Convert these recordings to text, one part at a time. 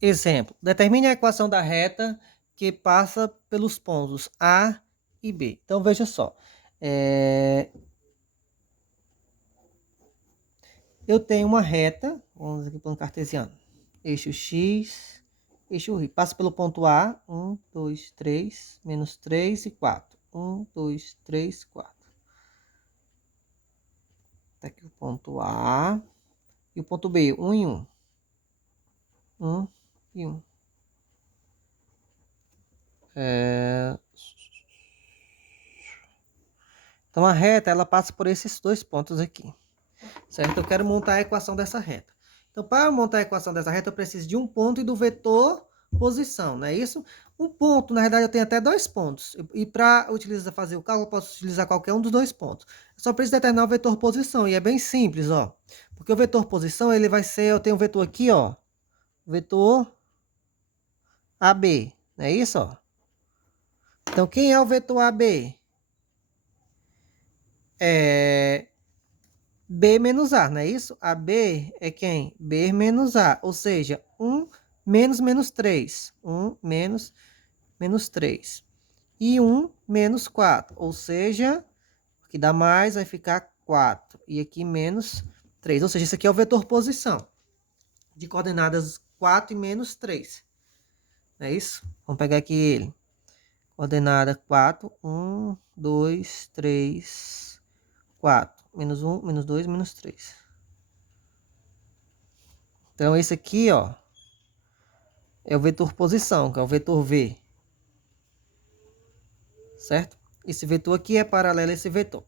Exemplo, determine a equação da reta que passa pelos pontos A e B. Então, veja só. Eu tenho uma reta, vamos aqui para um cartesiano. Eixo X, eixo Y. Passa pelo ponto A, 1, 2, 3, menos 3 e 4. 1, 2, 3, 4. Tá aqui o ponto A e o ponto B, 1 e 1. 1 e 1. Então, a reta, ela passa por esses dois pontos aqui. Certo? Eu quero montar a equação dessa reta. Então, para montar a equação dessa reta, eu preciso de um ponto e do vetor posição, não é isso? Um ponto, na verdade, eu tenho até dois pontos. E para fazer o cálculo, eu posso utilizar qualquer um dos dois pontos. Eu só preciso determinar o vetor posição, e é bem simples, ó. Porque o vetor posição, ele vai ser, eu tenho um vetor aqui, ó. Vetor AB, não é isso, ó? Então, quem é o vetor AB? É B menos A, não é isso? AB é quem? B menos A, ou seja, 1 menos menos 3. 1 menos menos 3. E 1 menos 4, ou seja, o que dá mais vai ficar 4. E aqui menos 3, ou seja, isso aqui é o vetor posição de coordenadas 4 e menos 3. Não é isso? Vamos pegar aqui ele. Coordenada 4, 1, 2, 3, 4. Menos 1, menos 2, menos 3. Então, esse aqui, ó, é o vetor posição, que é o vetor V. Certo? Esse vetor aqui é paralelo a esse vetor.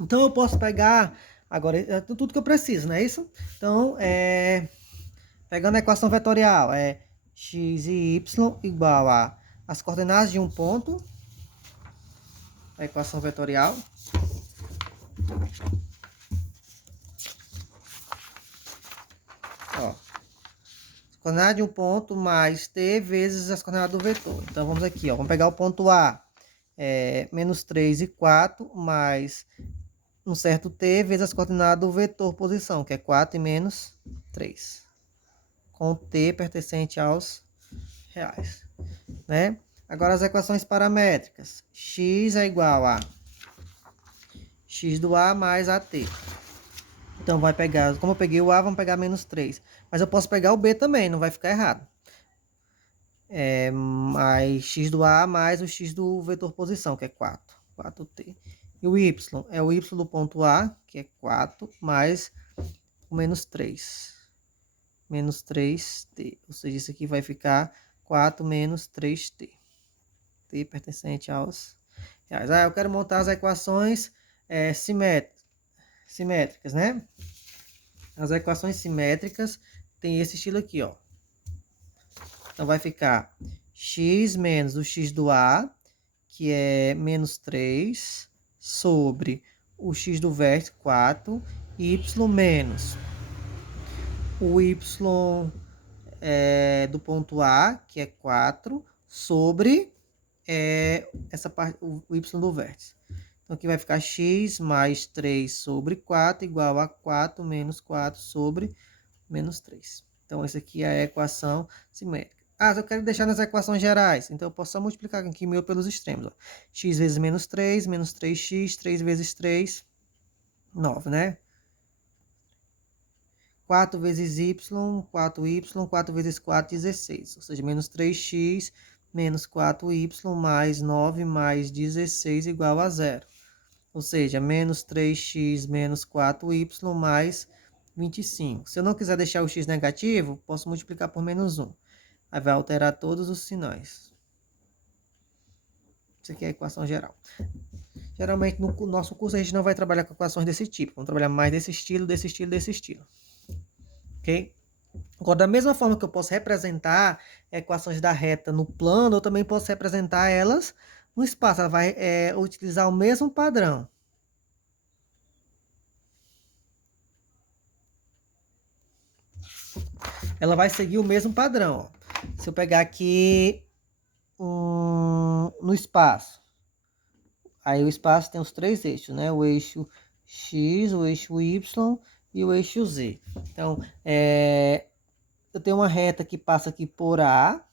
Então, eu posso pegar, agora, tudo que eu preciso, não é isso? Então, pegando a equação vetorial, é x e y igual a as coordenadas de um ponto, a equação vetorial. Ó, coordenada de um ponto mais t vezes as coordenadas do vetor. Então, vamos aqui, ó, vamos pegar o ponto A, menos 3 e 4, mais um certo t vezes as coordenadas do vetor posição, que é 4 e menos 3. Com t pertencente aos reais, né? Agora as equações paramétricas. X é igual a x do A mais AT. Então, vai pegar, como eu peguei o A, vamos pegar menos 3. Mas eu posso pegar o B também, não vai ficar errado. Mais x do A mais o x do vetor posição, que é 4. 4t. E o Y é o Y do ponto A, que é 4, mais o menos 3. Menos 3t. Ou seja, isso aqui vai ficar 4 menos 3t. T pertencente aos reais. Eu quero montar as equações simétricas, né? As equações simétricas tem esse estilo aqui, ó. Então, vai ficar x menos o x do A, que é menos 3, sobre o x do vértice, 4, y menos o y do ponto A, que é 4, sobre essa parte, o y do vértice. Então, aqui vai ficar x mais 3 sobre 4 igual a 4 menos 4 sobre menos 3. Então, essa aqui é a equação simétrica. Eu quero deixar nas equações gerais. Então, eu posso só multiplicar aqui meu pelos extremos. Ó. X vezes menos 3, menos 3x, 3 vezes 3, 9, né? 4 vezes y, 4y, 4 vezes 4, 16. Ou seja, menos 3x menos 4y mais 9 mais 16 igual a 0. Ou seja, menos 3x menos 4y mais 25. Se eu não quiser deixar o x negativo, posso multiplicar por menos 1. Aí vai alterar todos os sinais. Isso aqui é a equação geral. Geralmente, no nosso curso, a gente não vai trabalhar com equações desse tipo. Vamos trabalhar mais desse estilo, desse estilo, desse estilo. Ok? Agora, da mesma forma que eu posso representar equações da reta no plano, eu também posso representar elas no espaço. Ela vai utilizar o mesmo padrão. Ela vai seguir o mesmo padrão. Ó. Se eu pegar aqui no espaço, aí o espaço tem os três eixos, né? O eixo X, o eixo Y e o eixo Z. Então, eu tenho uma reta que passa aqui por A,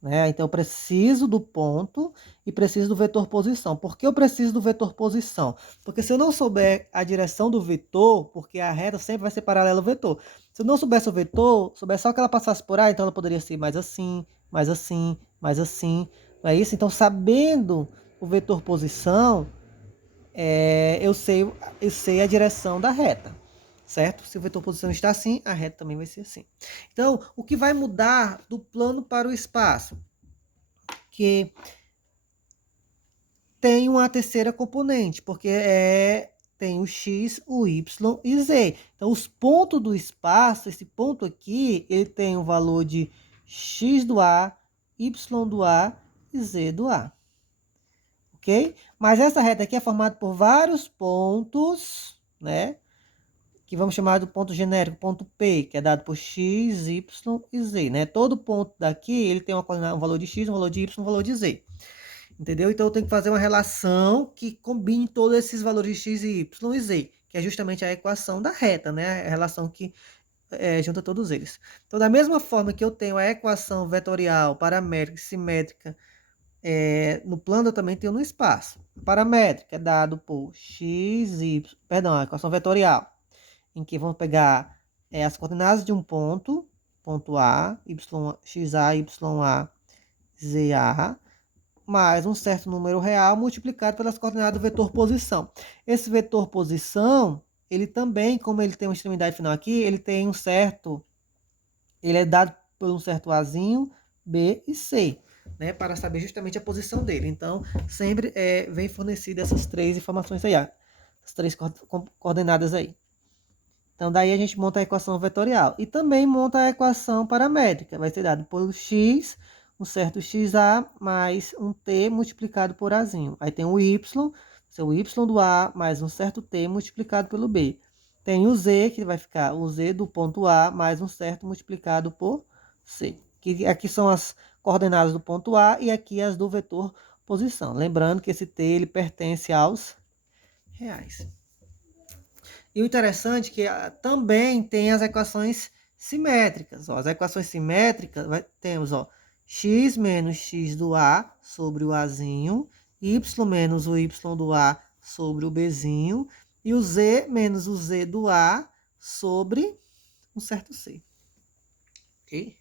né? Então, eu preciso do ponto e preciso do vetor posição. Por que eu preciso do vetor posição? Porque se eu não souber a direção do vetor, porque a reta sempre vai ser paralela ao vetor. Se eu não soubesse o vetor, soubesse só que ela passasse por A, então ela poderia ser mais assim, mais assim, mais assim. Não é isso? Então, sabendo o vetor posição, eu sei a direção da reta, certo? Se o vetor posição está assim, a reta também vai ser assim. Então, o que vai mudar do plano para o espaço? Que tem uma terceira componente, porque tem o x, o y e z. Então, os pontos do espaço, esse ponto aqui, ele tem o valor de x do A, y do A e z do A. Ok? Mas essa reta aqui é formada por vários pontos, né? Que vamos chamar do ponto genérico, ponto P, que é dado por x, y e z, né? Todo ponto daqui, ele tem um valor de x, um valor de y, um valor de z. Entendeu? Então, eu tenho que fazer uma relação que combine todos esses valores de x, y e z, que é justamente a equação da reta, né? A relação que junta todos eles. Então, da mesma forma que eu tenho a equação vetorial, paramétrica e simétrica no plano, eu também tenho no espaço. A paramétrica é dado por x, y, perdão, a equação vetorial, em que vamos pegar as coordenadas de um ponto, ponto A, xa, ya, za, mais um certo número real multiplicado pelas coordenadas do vetor posição. Esse vetor posição, ele também, como ele tem uma extremidade final aqui, ele tem um certo, ele é dado por um certo Azinho, B e C, né, para saber justamente a posição dele. Então, sempre vem fornecida essas três informações aí, as três coordenadas aí. Então, daí a gente monta a equação vetorial. E também monta a equação paramétrica. Vai ser dado por x, um certo xa, mais um t multiplicado por azinho. Aí tem o y, seu y do A, mais um certo t multiplicado pelo b. Tem o z, que vai ficar o z do ponto A, mais um certo multiplicado por c. Que aqui são as coordenadas do ponto A e aqui as do vetor posição. Lembrando que esse t ele pertence aos reais. E o interessante é que também tem as equações simétricas. Ó. As equações simétricas, temos x menos x do A sobre o Azinho, y menos o y do A sobre o Bzinho, e o z menos o z do A sobre um certo C. Ok?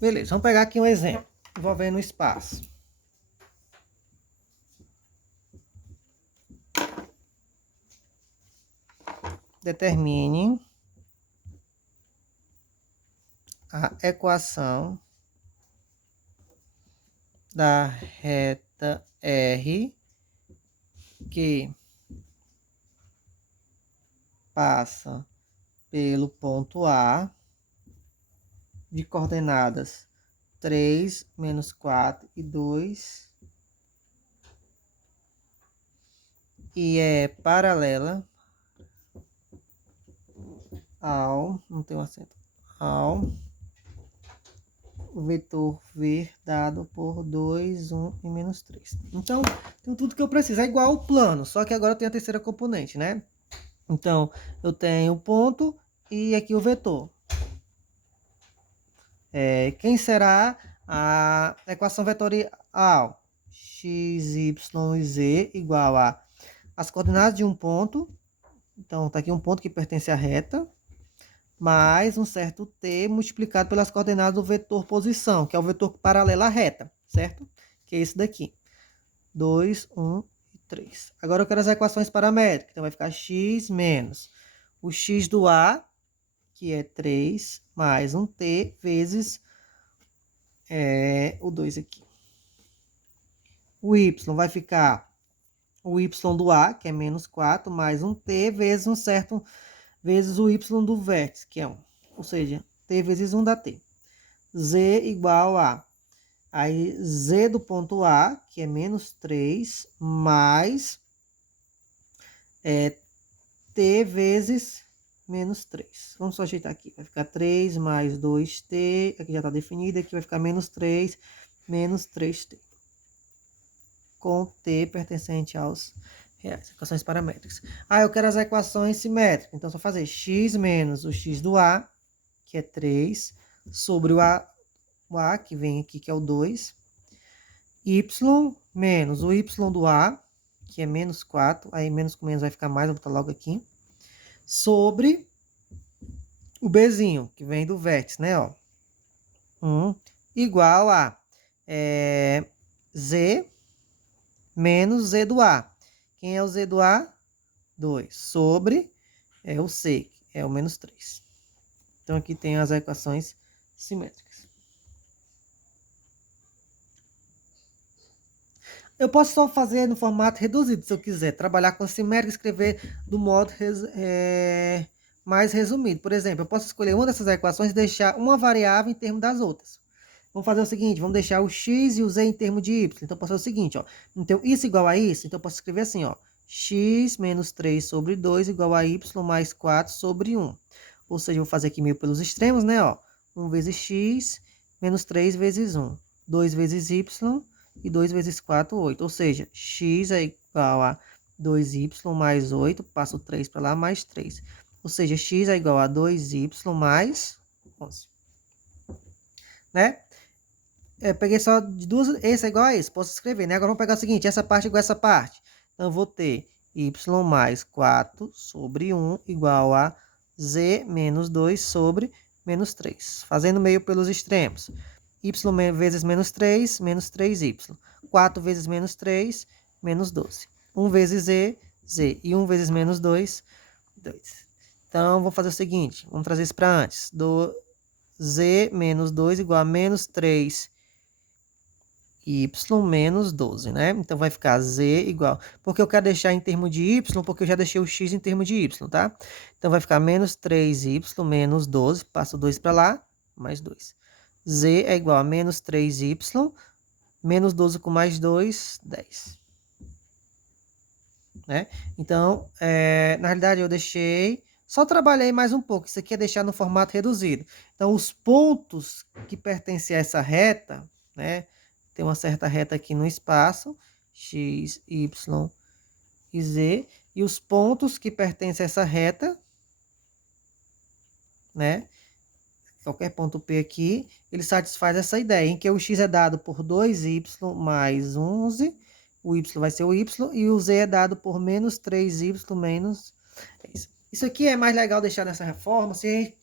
Beleza, vamos pegar aqui um exemplo envolvendo o espaço. Determine a equação da reta R que passa pelo ponto A de coordenadas 3, menos 4 e 2 e é paralela ao, não tem um acento, ao vetor V dado por 2, 1 e menos 3. Então, tem tudo que eu preciso. É igual ao plano, só que agora eu tenho a terceira componente, né? Então, eu tenho o ponto e aqui o vetor. Quem será a equação vetorial? X, y e z igual a as coordenadas de um ponto. Então, está aqui um ponto que pertence à reta, mais um certo t multiplicado pelas coordenadas do vetor posição, que é o vetor paralelo à reta, certo? Que é esse daqui. 2, 1 e 3. Agora eu quero as equações paramétricas. Então, vai ficar x menos o x do A, que é 3, mais um t vezes o 2 aqui. O y vai ficar o y do A, que é menos 4, mais um t vezes um certo, vezes o y do vértice, que é 1. Ou seja, t vezes 1 dá t. Z igual a, aí z do ponto A, que é menos 3, mais é t vezes menos 3. Vamos só ajeitar aqui. Vai ficar 3 mais 2t. Aqui já está definido. Aqui vai ficar menos 3 menos 3t. Com t pertencente aos reais. Equações paramétricas. Eu quero as equações simétricas. Então, só fazer x menos o x do a, que é 3, sobre o a, que vem aqui, que é o 2. Y menos o y do a, que é menos 4. Aí, menos com menos vai ficar mais. Vou botar logo aqui. Sobre o bzinho, que vem do vértice, né? Ó. 1 igual a z menos z do a. Quem é o z do a? 2. Sobre o c, que é o menos 3. Então, aqui tem as equações simétricas. Eu posso só fazer no formato reduzido, se eu quiser. Trabalhar com simétrica e escrever do modo mais resumido. Por exemplo, eu posso escolher uma dessas equações e deixar uma variável em termos das outras. Vamos fazer o seguinte, vamos deixar o x e o z em termos de y. Então, eu posso fazer o seguinte, ó. Então, isso igual a isso. Então, eu posso escrever assim, ó. X menos 3 sobre 2 igual a y mais 4 sobre 1. Ou seja, eu vou fazer aqui meio pelos extremos, né, ó. 1 vezes x menos 3 vezes 1. 2 vezes y e 2 vezes 4, 8. Ou seja, x é igual a 2y mais 8. Passo 3 para lá, mais 3. Ou seja, x é igual a 2y mais 11. Né? Peguei só de duas, esse é igual a esse, posso escrever, né? Agora vamos pegar o seguinte, essa parte igual a essa parte. Então, eu vou ter y mais 4 sobre 1 igual a z menos 2 sobre menos 3. Fazendo meio pelos extremos. Y vezes menos 3, menos 3y. 4 vezes menos 3, menos 12. 1 vezes z, z. E 1 vezes menos 2, 2. Então, vou fazer o seguinte, vamos trazer isso para antes. Z menos 2 igual a menos 3 y menos 12, né? Então, vai ficar z igual... Porque eu quero deixar em termos de y, porque eu já deixei o x em termos de y, tá? Então, vai ficar menos 3y menos 12. Passo 2 para lá, mais 2. Z é igual a menos 3y, menos 12 com mais 2, 10. Né? Então, na realidade, eu deixei... Só trabalhei mais um pouco. Isso aqui é deixar no formato reduzido. Então, os pontos que pertencem a essa reta, né? Tem uma certa reta aqui no espaço, x, y e z. E os pontos que pertencem a essa reta, né? Qualquer ponto P aqui, ele satisfaz essa ideia, em que o x é dado por 2y mais 11, o y vai ser o y, e o z é dado por menos 3y menos... Isso aqui é mais legal deixar nessa reforma,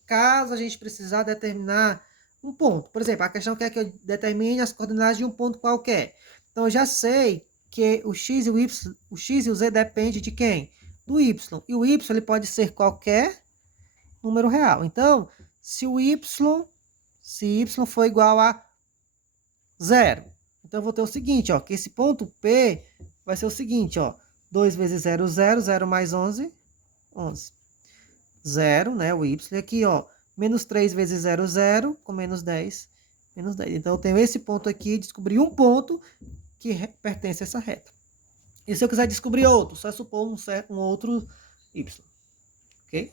caso a gente precisar determinar um ponto. Por exemplo, a questão quer que eu determine as coordenadas de um ponto qualquer. Então, eu já sei que o x e o z dependem de quem? Do y. E o y ele pode ser qualquer número real. Então, se y for igual a 0, então eu vou ter o seguinte, ó, que esse ponto P vai ser o seguinte, ó, 2 vezes 0, 0, 0 mais 11, 11. 0, né, o y, e aqui, ó, menos 3 vezes 0, 0, com menos 10, menos 10. Então, eu tenho esse ponto aqui, descobri um ponto que pertence a essa reta. E se eu quiser descobrir outro, só supor um outro y, ok?